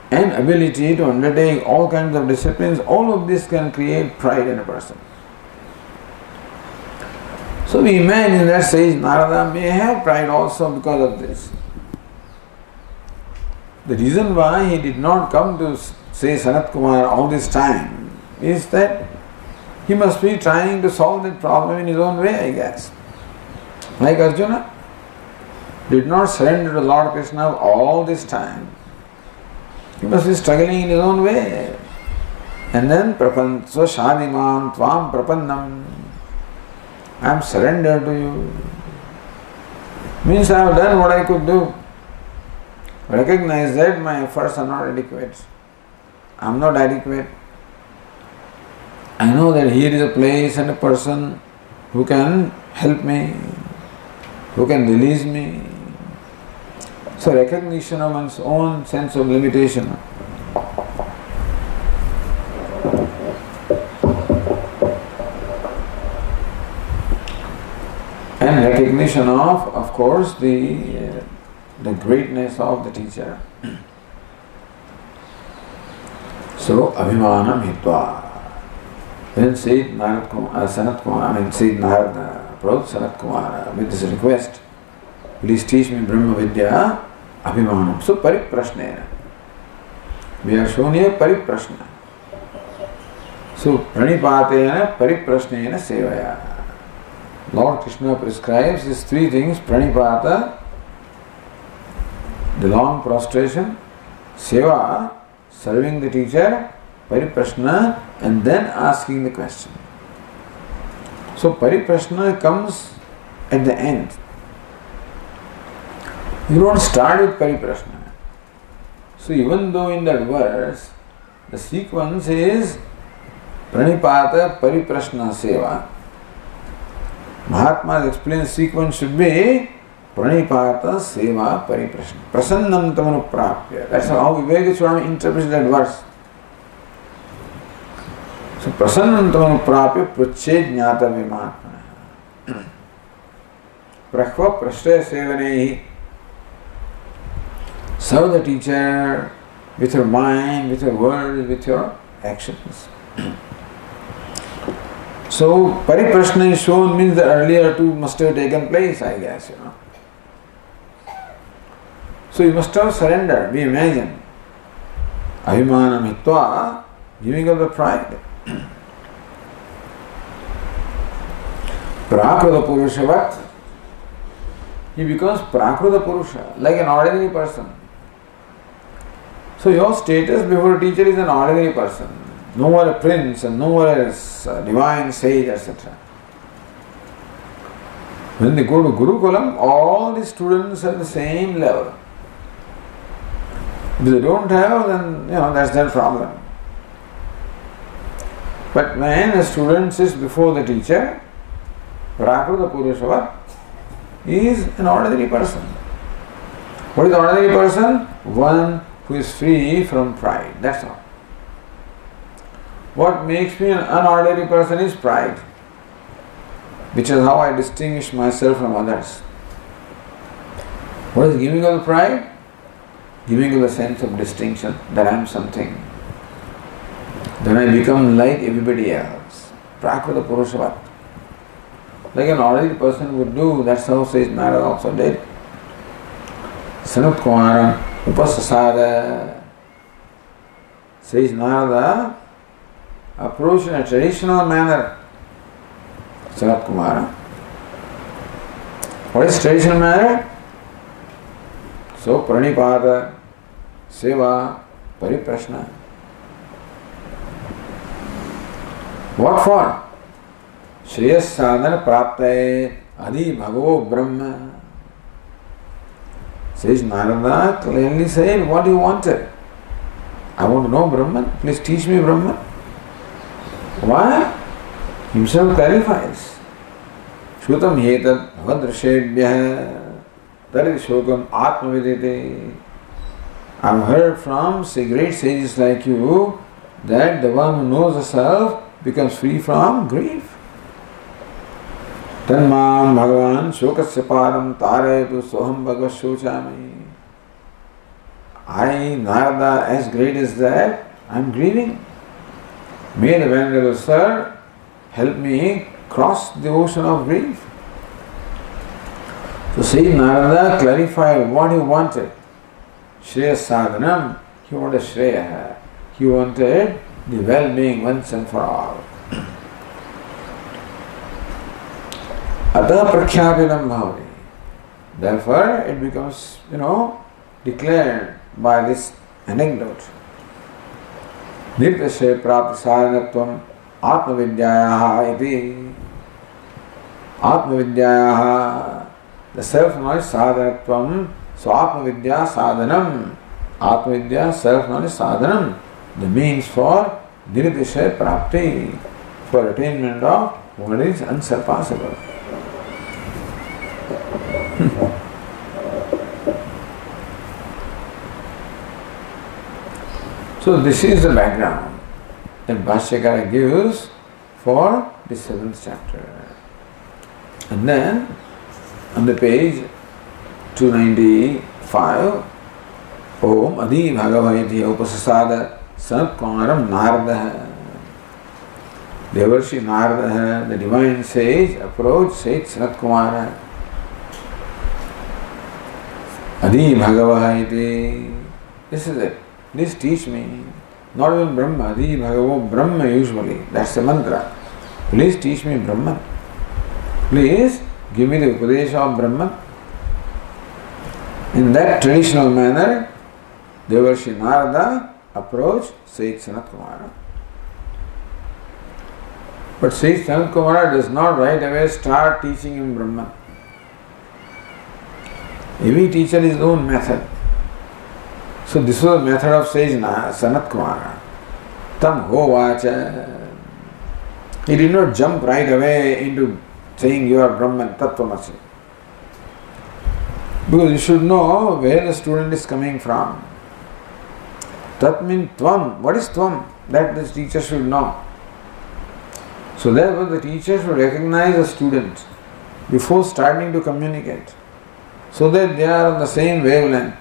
and ability to undertake all kinds of disciplines, all of this can create pride in a person. So we imagine that sage Narada may have pride also because of this. The reason why he did not come to say Sanat Kumar all this time is that he must be trying to solve that problem in his own way, I guess. Like Arjuna did not surrender to Lord Krishna all this time. He must be struggling in his own way. And then Prapanso Shadimam Tvam Prapannam. I am surrendered to you. Means I have done what I could do. Recognize that my efforts are not adequate. I am not adequate. I know that here is a place and a person who can help me, who can release me. So recognition of one's own sense of limitation. And recognition of course, the greatness of the teacher. So, Abhimanam Hitva. Then Sayyid Narad Kumar, Sanat Kumar, Sayyid Narad approached Sanat Kumar with this request, please teach me Brahma Vidya Abhimanam. So, Pariprashnena. We have shown here Pariprashna. So, Pranipatena Pariprashnena Sevaya. Lord Krishna prescribes these three things: Pranipata, the long prostration; Seva, serving the teacher; Pariprashna, and then asking the question. So Pariprashna comes at the end. You don't start with Pariprashna. So even though in that verse the sequence is Pranipata, Pariprashna, Seva, Mahatma explains the sequence should be Pranipata, Seva, Pariprashna. Prasannam tamanuprapya. That's how Viveka Swami interprets that verse. So Prasannam tamanuprapya prached jnata vimatmana. Prahva prashtaya sevanehi. Serve the teacher with your mind, with your words, with your actions. So Pariprashna is shown means the earlier two must have taken place, I guess, So you must have surrendered. We imagine. Abhimanam hitva, giving up the pride. Prakruta Purushavat. He becomes Prakruta Purusha, like an ordinary person. So your status before a teacher is an ordinary person. No more a prince and no more a divine sage, etc. When they go to Gurukulam, all the students are the same level. If they don't have, then that's their problem. But when a student sits before the teacher, Prakruta Purushavat is an ordinary person. What is ordinary person? One who is free from pride. That's all. What makes me an unordinary person is pride, which is how I distinguish myself from others. What is giving up the pride? Giving you the sense of distinction that I am something. Then I become like everybody else. Prakruta Purushavat. Like an ordinary person would do, that's how says Narada also did. Sanat Kumara Upasasada. Says Narada approached in a traditional manner Sanat Kumara. What is traditional manner? So Pranipata, Seva, Pariprashna. What for? Shreyas sadhana praptaye adi bhagavo brahma. Says Narada clearly said what he wanted. I want to know Brahman. Please teach me Brahman. Why? Himself clarifies. Shrutam hetat bhadrshebhyah tari shokam atmavidite. I've heard from great sages like you that the one who knows the self becomes free from grief. Tanmam Bhagavan Shokasya Param Taretu Soham Bhagavad Shochami. I, Narada, as great as that, I am grieving. May the Venerable Sir help me cross the ocean of grief. So Sayyid Narada clarified what he wanted. Shreya Sadhanam, he wanted Shreya. He wanted the well-being once and for all. Atha prakhyapinam bhavati. Therefore, it becomes, declared by this anecdote. Nirtashe prapti sadhanatvam atmavidyayaha iti. Atmavidyayaha, the self-knowledge sadhanatvam, so atmavidya sadhanam. Atmavidya, self-knowledge sadhanam, the means for nirtashe prapti, for attainment of what is unsurpassable. So this is the background that Bhashyakara gives for the 7th chapter. And then on the page 295, Om Adi Bhagavayati Upasasada Sanat Kumaram Narada. Devarshi Narada, the divine sage, approached Sage Sanat Kumara. Adi Bhagavaha iti. This is it. Please teach me. Not even Brahma. Adi Bhagavo, Brahma usually. That's the mantra. Please teach me Brahman. Please give me the Upadesha of Brahman. In that traditional manner, Devarshi Narada approached Sage Sanat Kumara. But Sage Sanat Kumara does not right away start teaching him Brahman. Every teacher his own method. So this was the method of Sage Sanat Kumara. Tam ho vacha. He did not jump right away into saying you are Brahman, Tattvamasi. Because you should know where the student is coming from. Tat means Tvam. What is Tvam? That the teacher should know. So therefore the teacher should recognize the student before starting to communicate, so that they are on the same wavelength.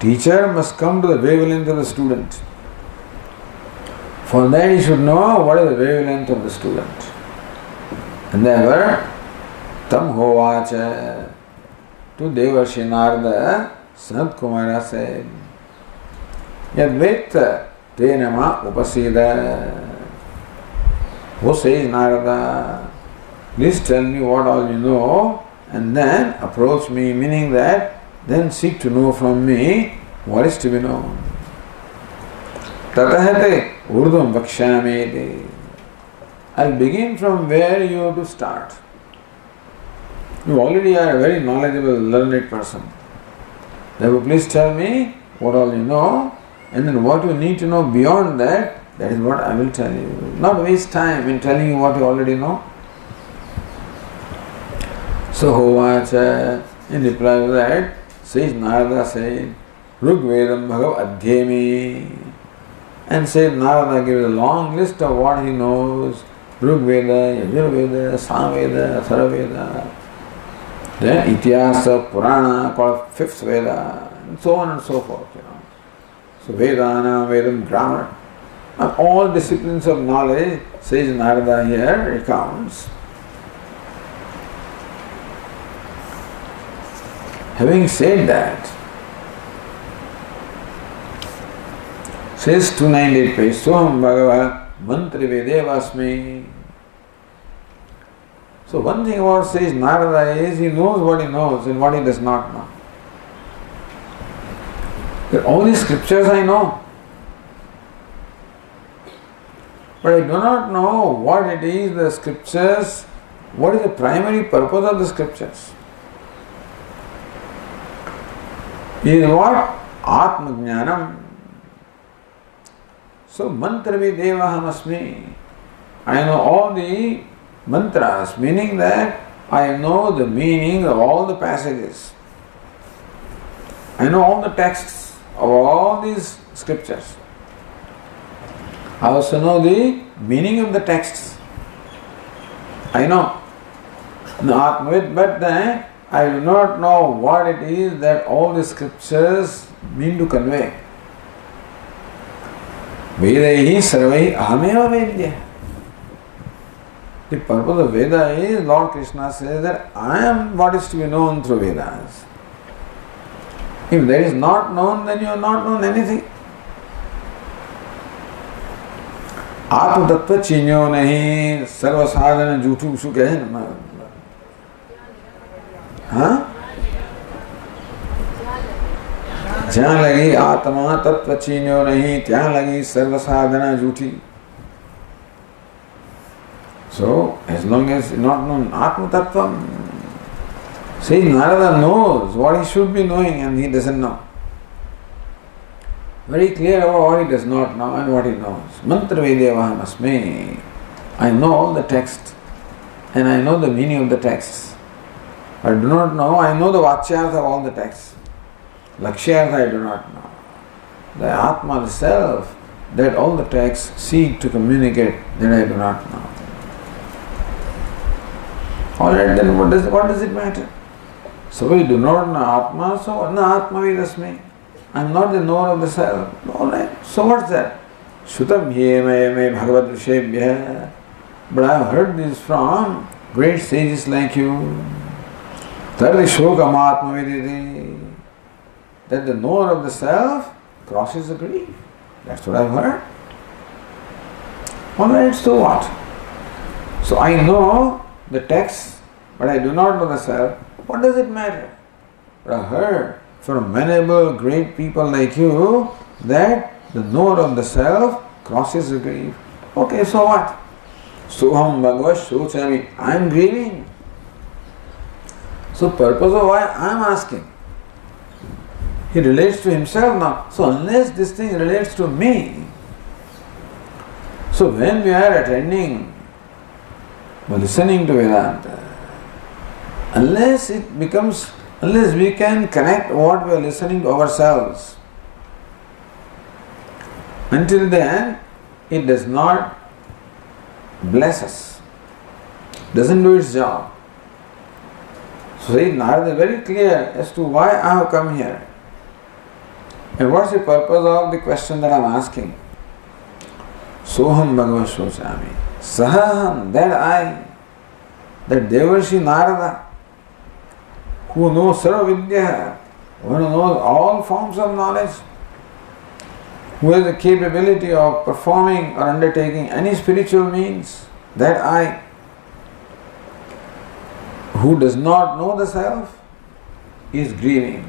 Teacher must come to the wavelength of the student. For that he should know what is the wavelength of the student. And therefore, Tam Hovacha, to Devarshi Narada, Sanat Kumara said, Yadveta Tenama Upasida. O sage Narada, please tell me what all you know and then approach me, meaning that then seek to know from me what is to be known. Tatahate urdhvam vakshameti. I'll begin from where you have to start. You already are a very knowledgeable, learned person. Therefore, please tell me what all you know, and then what you need to know beyond that, that is what I will tell you. Not waste time in telling you what you already know. So, Hovacha, in reply to that, Sage Narada said, Rugvedam Bhagav Adhyemi. And Sage Narada gives a long list of what he knows. Rugveda, Yajurveda, Samveda, Atharvaveda. Then Ityasa, Purana, called fifth Veda, and so on and so forth. So Vedana, Vedam, grammar, and all disciplines of knowledge, Sage Narada here recounts. Having said that, says 298 page, Soham Bhagava Mantri Vedevasmi. So one thing about Sage Narada is he knows what he knows and what he does not know. That all these scriptures I know, but I do not know what it is the scriptures, what is the primary purpose of the scriptures. Is what? Atma Jnanam. So mantra videvaham asmi. I know all the mantras, meaning that I know the meaning of all the passages. I know all the texts of all these scriptures. I also know the meaning of the texts. I know the Atmavid, but then I do not know what it is that all the scriptures mean to convey. Vedahi sarvai ahameva vedya. The purpose of Veda is, Lord Krishna says that I am what is to be known through Vedas. If that is not known, then you have not known anything. Atma tattva chinyo nahi sarva sadhana jhuthu shu kahe na. हाँ? जहाँ लगी आत्मा तत्व चीन्यो नहीं, ત્યાં लगी सर्व साधना झूठी. So, as long as not known Atma Tattvam, see, Narada knows what he should be knowing and he doesn't know. Very clear about what he does not know and what he knows. Mantra Vedevaham Asmi. I know all the text and I know the meaning of the texts. I do not know, I know the Vachyartha of all the texts. Lakshyartha I do not know. The Atma itself, that all the texts seek to communicate, that I do not know. Alright, then what does it matter? So we do not know Atma, so na Atma Vedasmi. I am not the knower of the self. Alright. So what's that? Shutam me bhagavad rishebhya. But I have heard this from great sages like you. Tardi shokam atma viditi. That the knower of the self crosses the grief. That's what I've heard. Alright, so what? So I know the text, but I do not know the self. What does it matter? But I heard from venerable great people like you that the knower of the self crosses the grief. Okay, so what? Soham bhagavad shochami. I am grieving. So purpose of why I am asking. He relates to himself now. So unless this thing relates to me, so when we are attending or listening to Vedanta, unless we can connect what we are listening to ourselves, until then it does not bless us, doesn't do its job. So Narada is very clear as to why I have come here. And what's the purpose of the question that I am asking? Soham bhagavad shochami. Saham, that I, that Devarshi Narada, who knows sarva vidya, who knows all forms of knowledge, who has the capability of performing or undertaking any spiritual means, that I, who does not know the self, is grieving.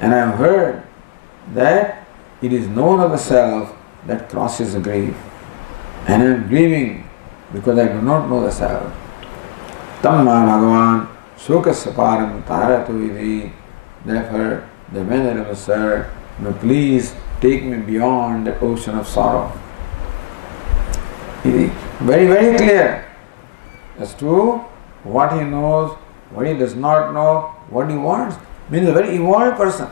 And I have heard that it is known of the self that crosses the grief. And I am grieving because I do not know the self. Tamma Bhagavan Shokasya Param Taratu Iti. Therefore, the Venerable Sir, please take me beyond the ocean of sorrow. He is very, very clear as to what he knows, what he does not know, what he wants. Means a very evolved person.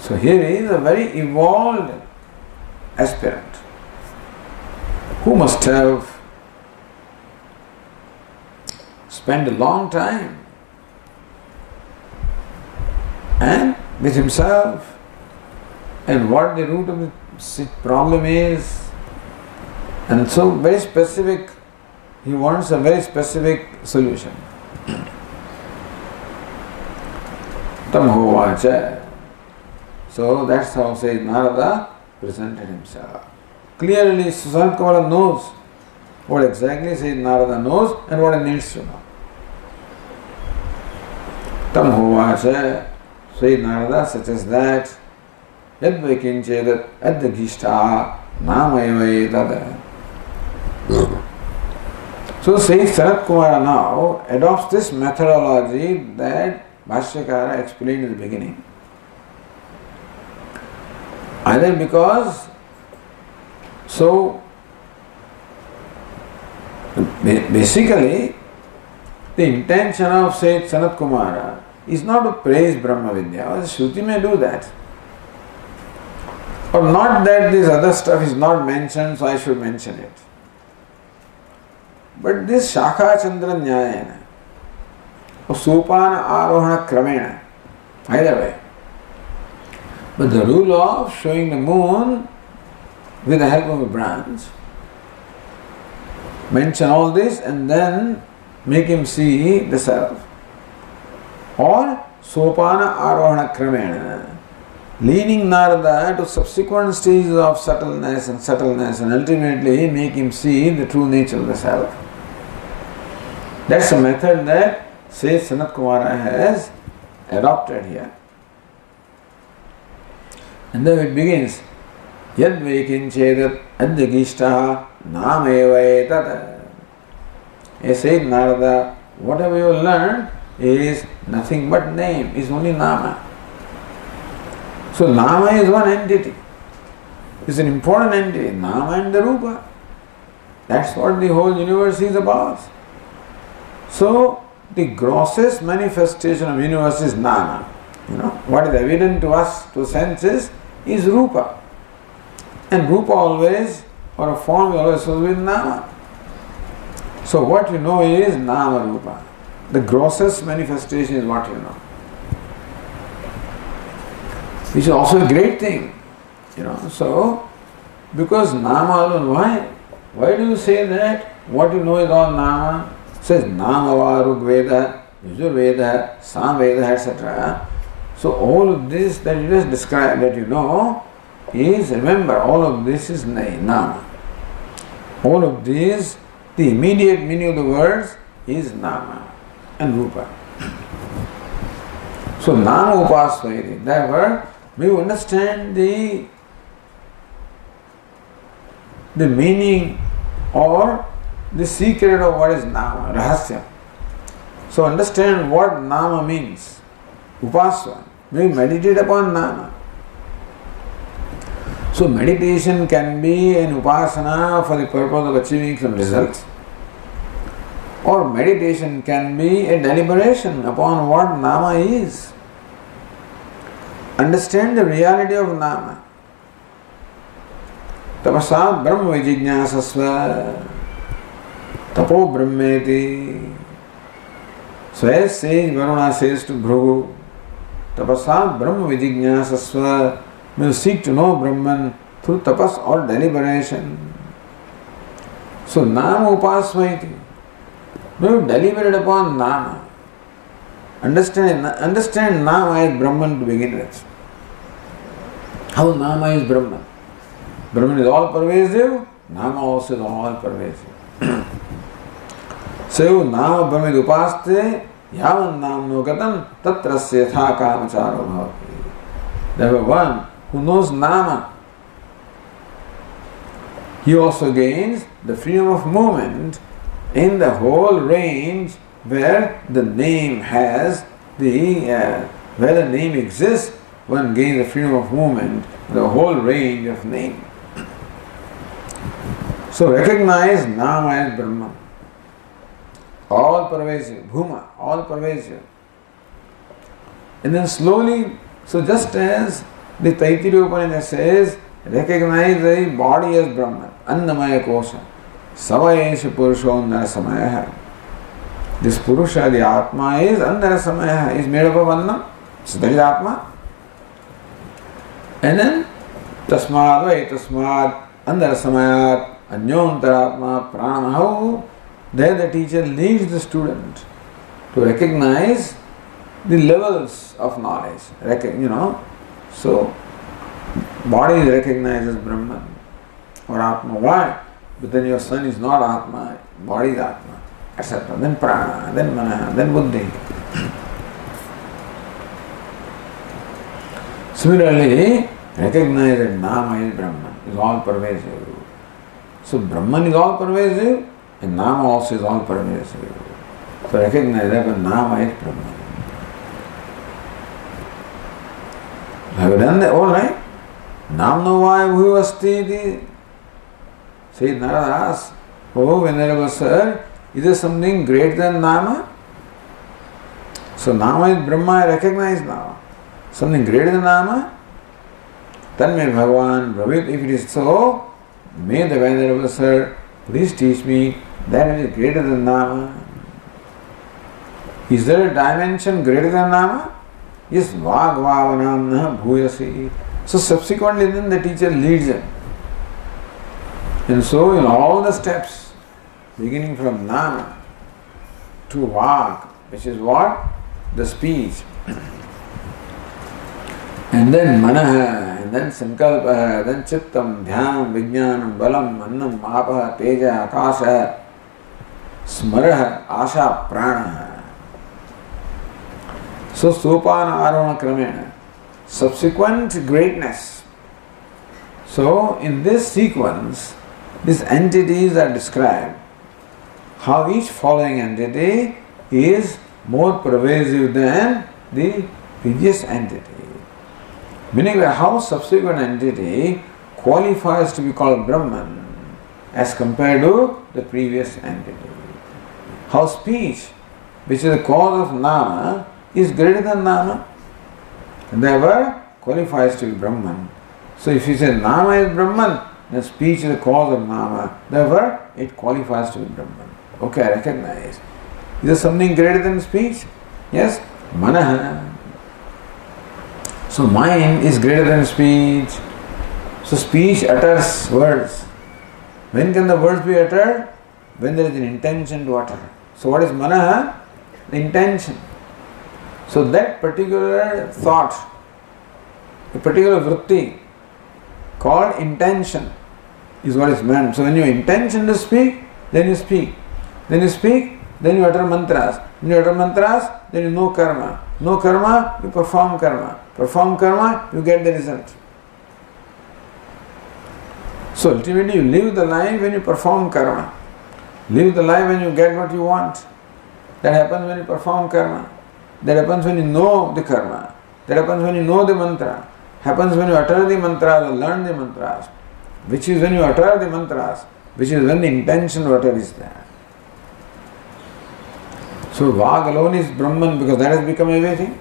So here is a very evolved aspirant who must have spent a long time and with himself and what the root of the problem is, and so very specific, he wants a very specific solution. Tam hovacha. So that's how says Narada presented himself. Clearly Sanat Kumara knows what exactly says Narada knows and what he needs to know. Tam hovacha, says Narada, such as that, yad vaikinchedat adhagishta namayava etada. So says Sanat Kumara now adopts this methodology that Bhashyakara explained in the beginning. Either because, so basically the intention of Sayyid Sanat Kumara is not to praise Brahma Vidya. Shruti may do that. Or not that this other stuff is not mentioned, so I should mention it. But this Shakha Chandra Nyayana, or Sopana Arohana Kramena, either way. But the rule of showing the moon with the help of a branch, mention all this and then make him see the self. Or Sopana Arohana Kramena, leading Narada to subsequent stages of subtleness and ultimately make him see the true nature of the self. That's a method that says Sanat Kumara has adopted here. And then it begins, Yad Vaikinchedat Adhyagishtaha Nameva Etata. He said, Narada, whatever you learn is nothing but name, is only Nama. So Nama is one entity. It's an important entity, Nama and the Rupa. That's what the whole universe is about. So the grossest manifestation of universe is Nama. What is evident to us, to senses, is Rupa. And Rupa always, or a form always associated with Nama. So what you know is Nama Rupa. The grossest manifestation is what you know. Which is also a great thing. So because nama alone, why do you say that? What you know is all nama. It says nama varug veda, yajurveda, samveda, etc. So all of this that you just described, that you know, is, remember, all of this is nama. All of this, the immediate meaning of the words is nama and rupa. So nama upasvayati. Therefore, we understand the meaning or the secret of what is nama, rahasya. So understand what nama means. Upasva. We meditate upon nama. So meditation can be an upasana for the purpose of achieving some results, or meditation can be a deliberation upon what nama is. Understand the reality of nama. Tapasa brahma vijijnasasva tapo brahmeti. So as sage Varuna says to Bhrigu, tapasa brahma vijijnasasva, will seek to know Brahman through tapas or deliberation. So nama upasvaiti. No, deliberate upon nama. Understand nama as Brahman to begin with. How nama is Brahman? Brahman is all pervasive, nama also is all pervasive. So nama Brahman upaste yavan namno gatam tatrasya tha kamacharo bhavati. Therefore one who knows nama, he also gains the freedom of movement in the whole range where the name has where the name exists. One gains the freedom of movement, the whole range of name. So recognize nama as Brahman, all pervasive, bhuma, all pervasive. And then slowly, so just as the Taittiriya Upanishad says, recognize the body as Brahman, Annamaya Kosha, Savayesha Purusho Narasamaya. This Purusha, the Atma, is Narasamaya, is made up of Annam, so that is Atma. And then Tasmad Vai Tasmad Narasamayat Anyantaratma Prana. How there the teacher leads the student to recognize the levels of knowledge. So body is recognized as Brahman or Atma. Why? But then your son is not Atma, body is Atma, etc. Then Prana, then Mana, then Buddhi. Similarly, recognize that Nama is Brahman, is all pervasive. So Brahman is all pervasive and Nama also is all pervasive. So recognize that Nama is Brahman. Have you done that? All right. Namno vai bhuvasti. Says Narada asks, oh Venerable Sir, is there something greater than Nama? So Nama is Brahma, I recognize Nama. Something greater than Nama? Tanmay Bhagavan Bhavit, if it is so, may the Venerable Sir please teach me that it is greater than Nama. Is there a dimension greater than Nama? Yes, Vagvavanamna Bhuyasi. So subsequently then the teacher leads him. And so in all the steps, beginning from Nama to Vag, which is what? The speech. And then Manaha, and then Sankalpaha, then Chittam, Dhyam, Vijnanam, Balam, Annam, Apaha, Teja, Akasha, Smaraha, Asha, Pranaha. So Sopana Arona Kramena, subsequent greatness. So in this sequence, these entities are described. How each following entity is more pervasive than the previous entity. Meaning that how subsequent entity qualifies to be called Brahman as compared to the previous entity. How speech, which is the cause of Nama, is greater than Nama, and therefore qualifies to be Brahman. So if you say Nama is Brahman, then speech is the cause of Nama, therefore it qualifies to be Brahman. Okay, I recognize. Is there something greater than speech? Yes, Manaha. So mind is greater than speech. So speech utters words. When can the words be uttered? When there is an intention to utter. So what is mana? The intention. So that particular thought, a particular vritti called intention is what is meant. So when you intention to speak, then you speak. Then you speak, then you utter mantras. When you utter mantras, then you know karma. Know karma, you perform karma. Perform karma, you get the result. So ultimately you live the life when you perform karma. Live the life when you get what you want. That happens when you perform karma. That happens when you know the karma. That happens when you know the mantra. Happens when you utter the mantras or learn the mantras. Which is when you utter the mantras. Which is when the intention to utter is there. So Vag alone is Brahman because that has become everything.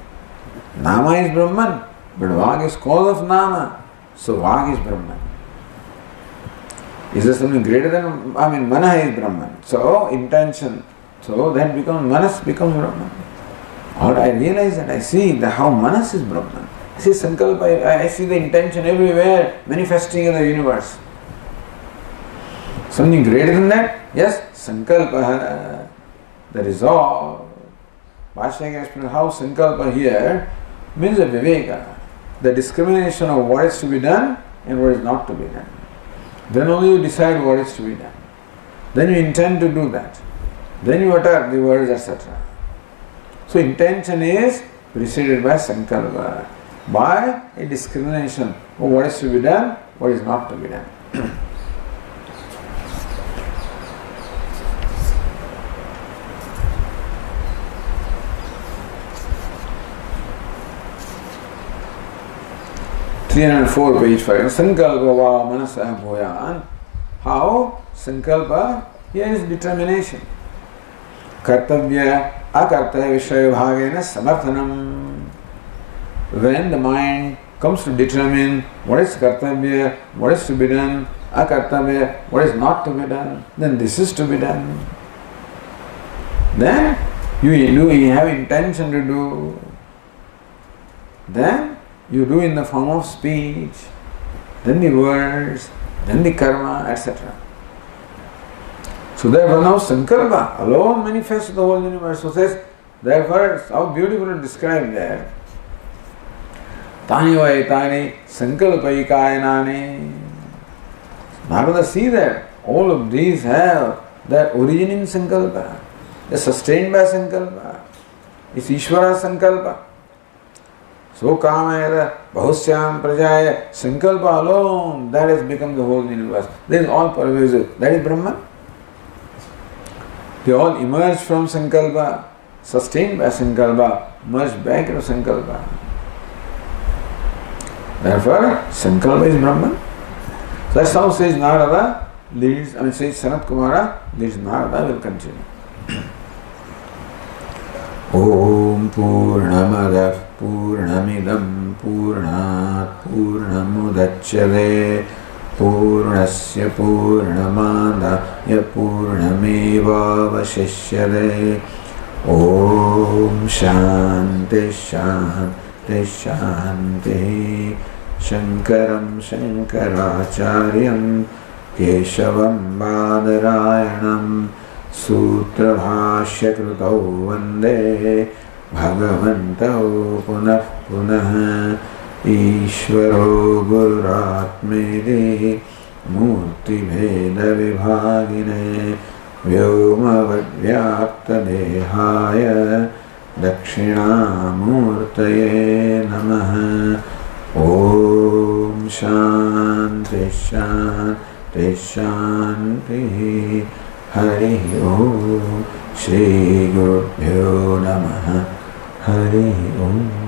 Nama is Brahman, but Vag is cause of Nama. So Vag is Brahman. Is there something greater than, Mana is Brahman. So intention. So that becomes, Manas becomes Brahman. Or I realize that I see that how Manas is Brahman. I see Sankalpa, I see the intention everywhere manifesting in the universe. Something greater than that? Yes, Sankalpa, the resolve. Bhashya can explain how Sankalpa here means a Viveka, the discrimination of what is to be done and what is not to be done. Then only you decide what is to be done. Then you intend to do that. Then you utter the words, etc. So intention is preceded by Sankalpa, by a discrimination of what is to be done, what is not to be done. (304) page 5. Sankalpa va manasah bhoyan. How? Sankalpa, here is determination. Kartavya akartavya vishaya bhagena samarthanam. When the mind comes to determine what is kartavya, what is to be done, akartavya, what is not to be done, then this is to be done. Then you have intention to do. Then you do in the form of speech, then the words, then the karma, etc. So therefore now Sankalpa alone manifests the whole universe. So says, therefore it's how beautifully described there. Tani vai tani Sankalpai kayanani. Narada see that all of these have their origin in Sankalpa. They are sustained by Sankalpa. It's Ishvara Sankalpa. So kamayada bahusyam prajaya, Sankalpa alone, that has become the whole universe. That is all pervasive. That is Brahman. They all emerge from Sankalpa, sustained by Sankalpa, merged back into Sankalpa. Therefore, Sankalpa is Brahman. So that's how says Narada leads, says Sanat Kumara leads Narada will continue. Om Purnamadav Purnamidam Purnat Purnamudachyate Purnasya Purnamadaya Purnameva Vashishyate. Om Shanti Shanti Shanti. Shankaram Shankaracharyam Keshavam Badarayanam Sutra Bhashya Krutau Vande Bhagavantau Punah Punah Ishvaro Gururatmedi Murti Bheda Vibhagine Vyoma Vadyapta Dehaya Dakshinamurtaye Namaha. Om Shanti Shanti Shanti. Hari Om. Shri Gurubhyo Namaha. Hari Om.